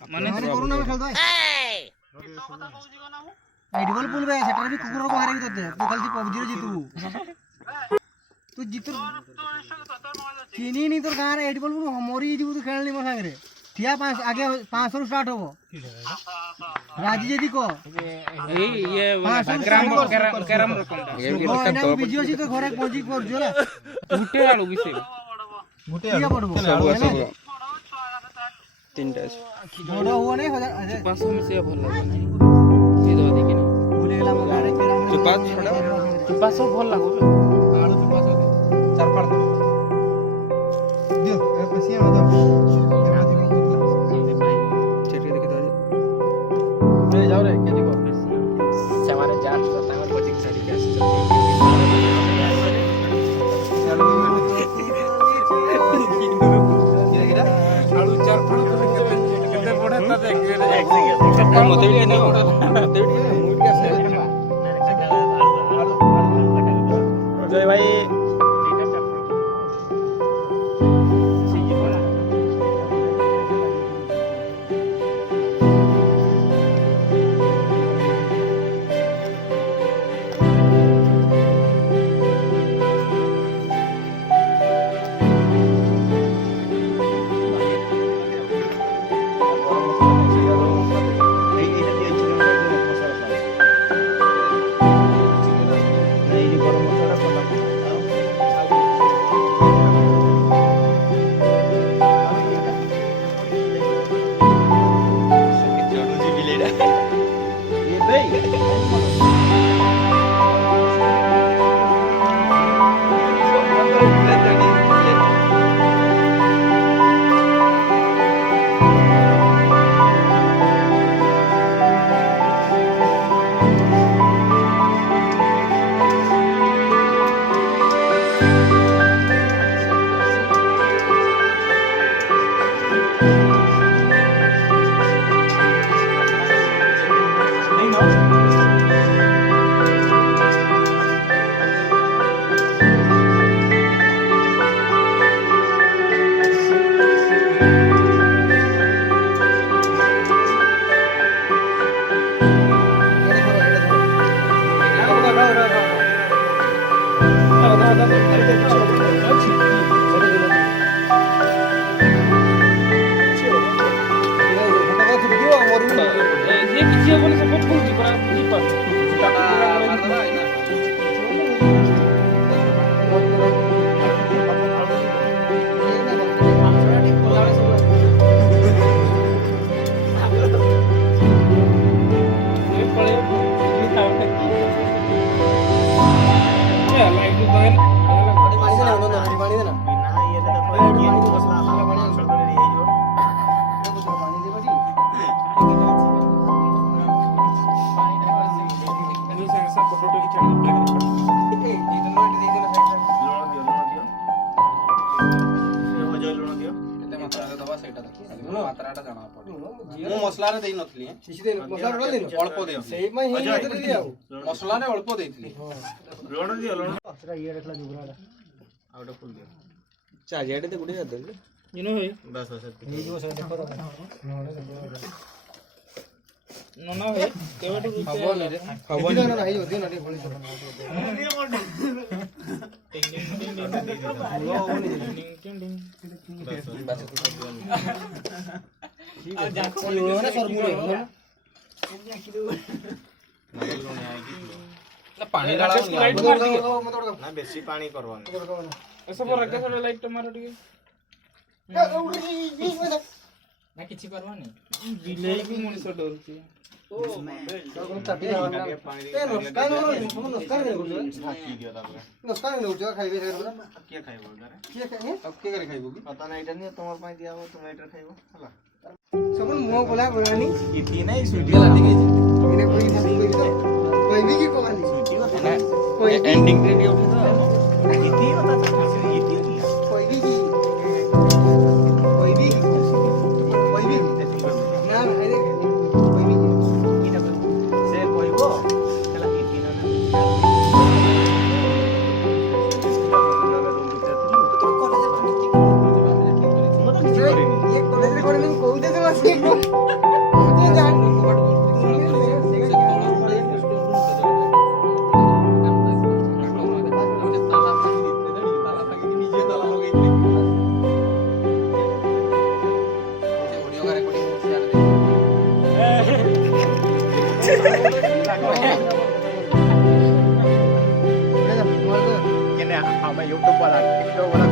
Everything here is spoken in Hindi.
माने कोरोना में खेलता है आइडियल पुल बे सेटर भी कुकुर को हारे तते तू खाली पबजी रे जीतू तू जीतू चीनी नहीं तो गां रे आइडियल पुल मोरी जीतू तू खेलनी मो संग रे थिया 5 आगे 500 स्टार्ट होबो राजी जदी को ये कैरम रकम ना वीडियो छी तो घरे पहुंची कर जोला गुटे आलू बिसे गुटे आलू पड़बो तीनटा बड़ा हुआ नहीं 500 में से भल लागो नहीं ये दो देखि नहीं भूल गेला मो गारे कैरम चुपा छोड़ा 500 भल लागो आलू चुपा सो चार पाड़ दियो ए पसिया मत जाओ रे के दिको हमारे जाट का तांगर कोचिंग सारी क्या आलू चार फल केते बड़े त देख मते भी ना मते भी जय भाई ये किसी को नहीं सपोर्ट करूची पर जीपा मसला रे देई नथली मसला रोल दिन अल्प दे सेही में ही इधर दिया मसला रे अल्प देइथली लोण दियो लोण असरा ये रखला जुगराडा आउट फुल दे चार्जर दे गुडी दे इनो है बस बस ये जो से देखो नोना है केवटू खबर ले रे खबर ना ना ही होती ना रे बोली पानी लाइट मार दियो ना बेसी पानी करवा ऐसा पर रखे थोड़ा लाइट मारो ठीक ना किछि करवा नहीं बिलेई भी मनुष्य डरची ओ चाटी ना ए नुकसान नहीं जो खाइबे से के खाइबो रे के खाए अब के करे खाइबो की पता नहीं इधर नहीं तुम्हार पाई दिया हो तुम इधर खाइबो हला सबन मुंह बोला बोलानी इतनी नहीं स्वीटी लाटी गई इने कोई नहीं कोई तो कोई भी की कोवानी स्वीटी होता है कोई एंडिंग रेडी उठी तो इतनी होता था इतनी कोई भी की ना अरे कोई भी से कोई वो चला इतनी ना ये कॉलेज रिकॉर्डिंग कोई दे दे Kena, Kene apa YouTube wala TikTok wala